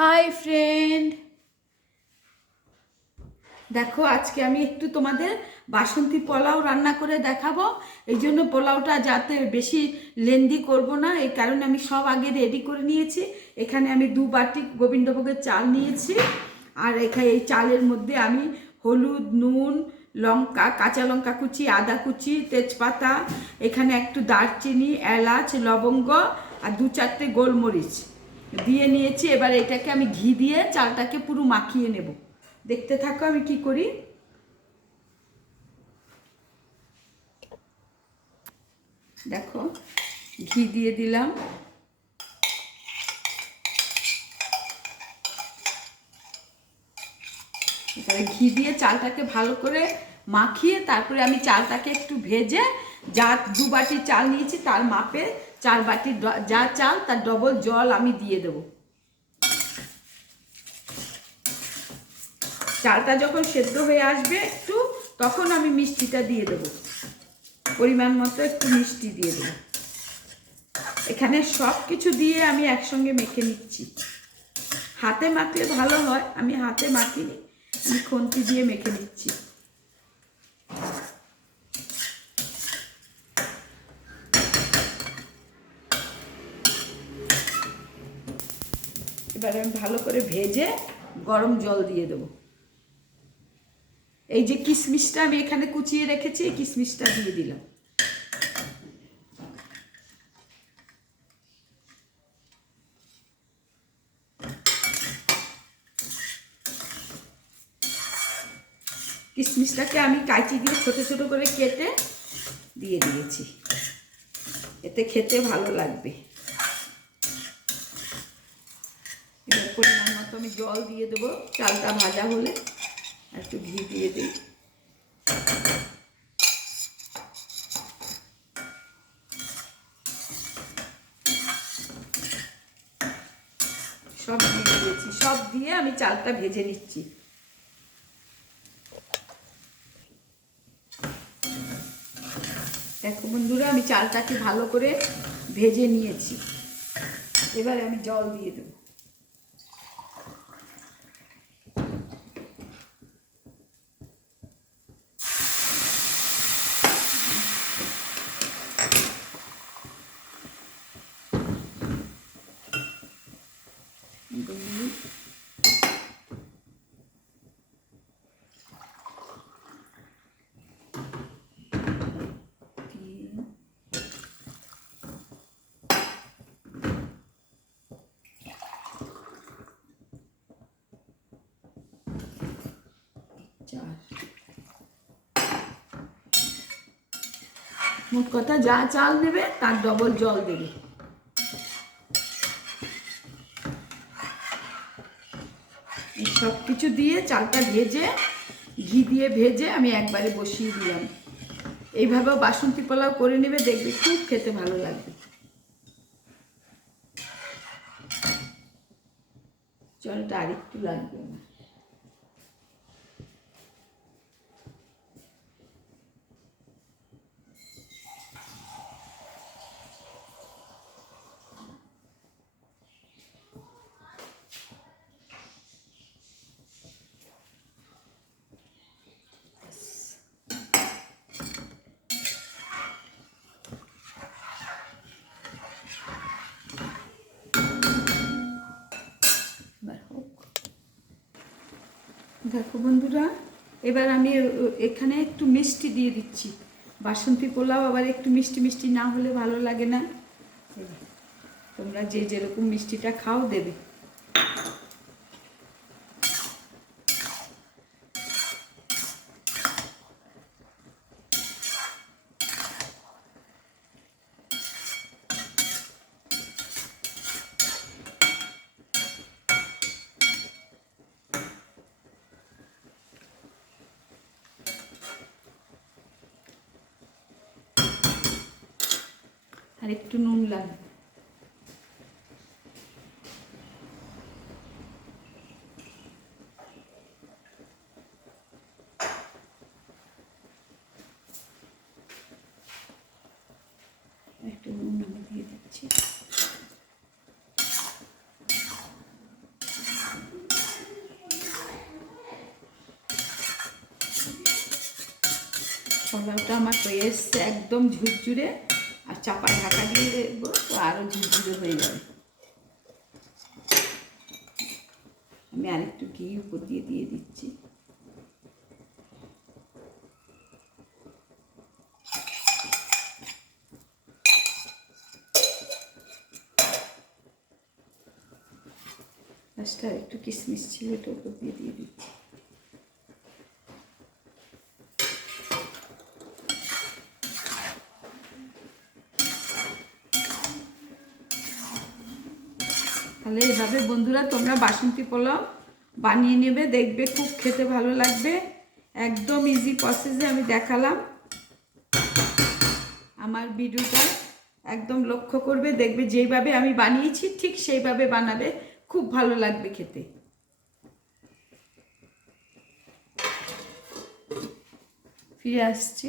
Hi friend, দেখো আজকে আমি একটু তোমাদের বাসন্তী পোলাও রান্না করে দেখাবো। এই জন্য পোলাওটা যাতে বেশি লেন্দি করব না, এই কারণে আমি সব আগে রেডি করে নিয়েছি। এখানে আমি 2 বাটি গোবিন্দভোগের চাল নিয়েছি, আর এখানে এই চালের মধ্যে আমি হলুদ, নুন, লঙ্কা, কাঁচা লঙ্কা কুচি, আদা কুচি, তেজপাতা, এখানে একটু দারচিনি, এলাচ, লবঙ্গ আর 2-4টে গোলমরিচ দিয়ে নিয়েছি। এবার এটাকে আমি ঘি দিয়ে চালটাকে পুরো মাখিয়ে নেব। দেখতে থাকো আমি কি করি। দেখো, ঘি দিয়ে দিলাম। এবারে ঘি দিয়ে চালটাকে ভালো করে মাখিয়ে তারপরে আমি চালটাকে একটু ভেজে, যা 2 বাটি চাল নিয়েছি তার মাপে 4 বাটি যা চাল তার ডবল জল আমি দিয়ে দেবো। চালটা যখন সেদ্ধ হয়ে আসবে একটু, তখন আমি মিষ্টিটা দিয়ে দেবো। পরিমাণ মতো একটু মিষ্টি দিয়ে দেবো। এখানে সব কিছু দিয়ে আমি একসঙ্গে মেখে নিচ্ছি। হাতে মাখলে ভালো হয়, আমি হাতে মাখিনি, আমি খুন্তি দিয়ে মেখে নিচ্ছি। এবার আমি ভালো করে ভেজে গরম জল দিয়ে দেবো। এই যে কিশমিশটা আমি এখানে কুচিয়ে রেখেছি, এই কিশমিশটা দিয়ে দিলাম। কিশমিশটাকে আমি কাঁচি দিয়ে ছোট ছোট করে কেটে দিয়ে দিয়েছি, এতে খেতে ভালো লাগবে। এবার পরিমাণ মতো আমি জল দিয়ে দেবো, চালটা ভাজা হলে একটু ঘি দিয়ে দিই। সব দিয়ে দিয়েছি, সব দিয়ে আমি চালটা ভেজে নিচ্ছি। দেখো বন্ধুরা, আমি চালটাকে ভালো করে ভেজে নিয়েছি। এবারে আমি জল দিয়ে দেবো। মোট কথা যা চাল নেবে তার ডবল জল দেবে। সব কিছু দিয়ে চালটা ভেজে, ঘি দিয়ে ভেজে আমি একবারে বসিয়ে দিলাম। এইভাবেও বাসন্তী পোলাও করে নেবে, দেখবে খুব খেতে ভালো লাগবে। জলটা আরেকটু লাগবে না। দেখো বন্ধুরা, এবার আমি এখানে একটু মিষ্টি দিয়ে দিচ্ছি। বাসন্তী পোলাও আবার একটু মিষ্টি মিষ্টি না হলে ভালো লাগে না। তোমরা যে যেরকম মিষ্টিটা খাও দেবে। আর একটু নুন লাগবে। একটু নুন আমি দিয়ে দিচ্ছি। পোলাওটা আমার হয়ে এসছে একদম ঝুরঝুরে, আর চাপা ঢাকা দিয়ে দেবো তো আরও ঝুরঝুরে হয়ে যাবে। আমি আরেকটু ঘি উপর দিয়ে দিচ্ছি। লাস্টে একটু কিশমিশ ছিল, এটা উপর দিয়ে দিচ্ছি। তাহলে এইভাবে বন্ধুরা তোমরা বাসন্তী পোলাও বানিয়ে নেবে, দেখবে খুব খেতে ভালো লাগবে। একদম ইজি প্রসেসে আমি দেখালাম। আমার ভিডিওটা একদম লক্ষ্য করবে, দেখবে যেইভাবে আমি বানিয়েছি ঠিক সেইভাবে বানাবে, খুব ভালো লাগবে খেতে। ফিরে আসছি।